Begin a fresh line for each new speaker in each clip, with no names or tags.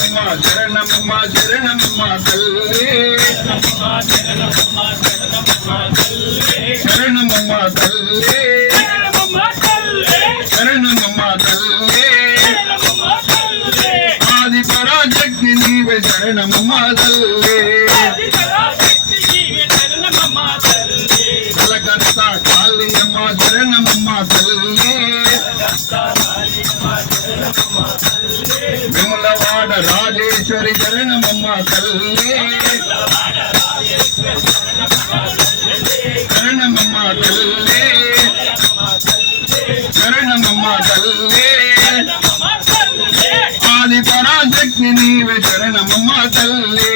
శరణమమ్మ శరణమమ్మ శరణమమ్మ తల్లి. శరణమమ్మ తల్లి. శరణమమ్మ తల్లి. ఆది పరాశక్తి నీవే శరణమమ్మ తల్లి. కలకత్తా కాళీయమ్మ శరణమమ్మ తల్లి. రాజేశ్వరి చరణమమ్మ తల్లి. చరణమమ్మ తల్లి. చరణమమ్మ తల్లి. ఆది పరాశక్తి నీవే చరణమమ్మ తల్లి.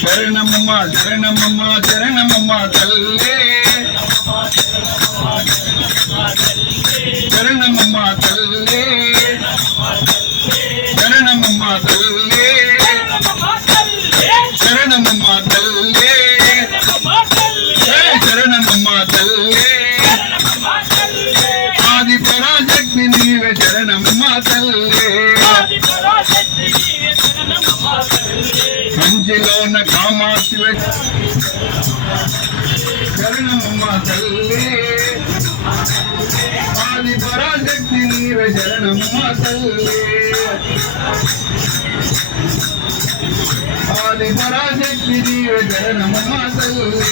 చరణమమ్మ చరణమమ్మ చరణమమ్మ తల్లి. పరాశక్తి నీవే శరణమమ్మ తల్లి. కంచిలోన కామాక్షి శరణమమ్మ తల్లి. ఆది పరాశక్తి నీవే శరణమమ్మ ఆది పరాశక్తి నీవే తల్లి.